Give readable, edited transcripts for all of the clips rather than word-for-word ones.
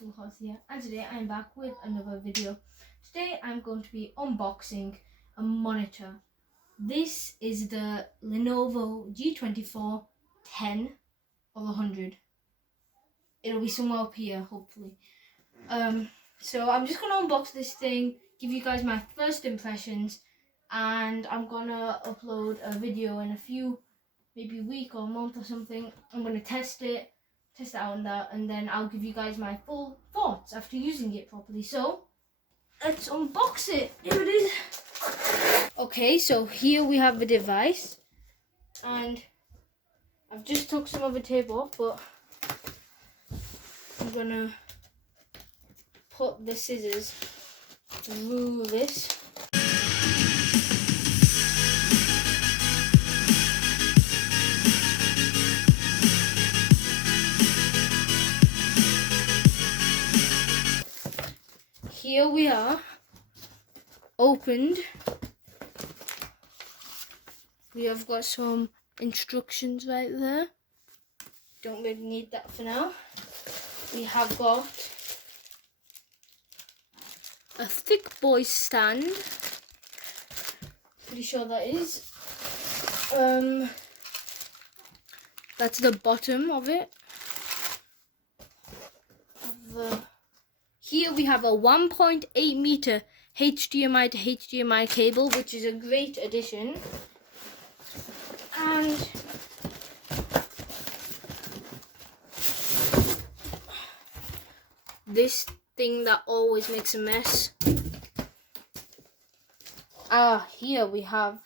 Full Hors here, and today I'm back with another video. Today I'm going to be unboxing a monitor. This is the Lenovo G24-10 of 100. It'll be somewhere up here, hopefully. So I'm just gonna unbox this thing, give you guys my first impressions, and I'm gonna upload a video in a few, maybe a week or a month or something. I'm gonna test it out on that, and then I'll give you guys my full thoughts after using it properly. So let's unbox it. Here it is. Okay, so here we have the device, and I've just took some of the tape off, but I'm gonna put the scissors through this. Here we are, opened. We have got some instructions right there. Don't really need that for now. We have got a thick boy stand. Pretty sure that is. That's the bottom of it. Here we have a 1.8 meter HDMI to HDMI cable, which is a great addition. And this thing that always makes a mess. Here we have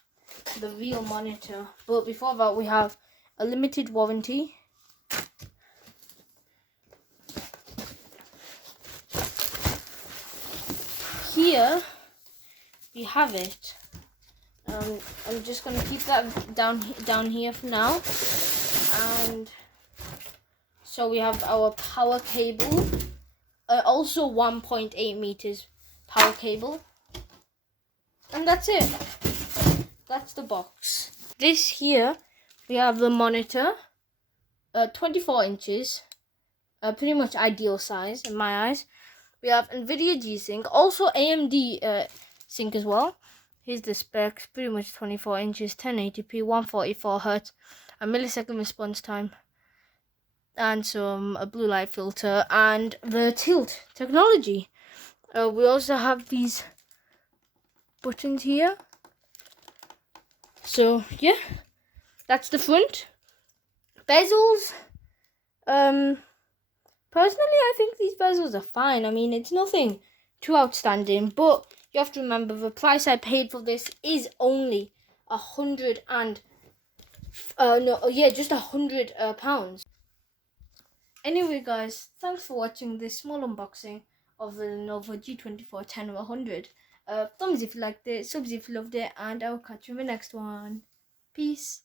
the real monitor, but before that we have a limited warranty. Here we have it. I'm just gonna keep that down here for now. And so we have our power cable, also 1.8 meters power cable, and that's it. That's the box. This here we have the monitor, 24 inches, pretty much ideal size in my eyes. We have NVIDIA G-Sync, also AMD Sync as well. Here's the specs, pretty much 24 inches, 1080p, 144 Hz, a millisecond response time, and some blue light filter, and the tilt technology. We also have these buttons here. So yeah, that's the front. Bezels. Personally, I think these bezels are fine. I mean, it's nothing too outstanding, but you have to remember the price I paid for this is only just £100. Anyway, guys, thanks for watching this small unboxing of the Lenovo G24-10 of 100. Thumbs if you liked it, subs if you loved it, and I'll catch you in the next one. Peace.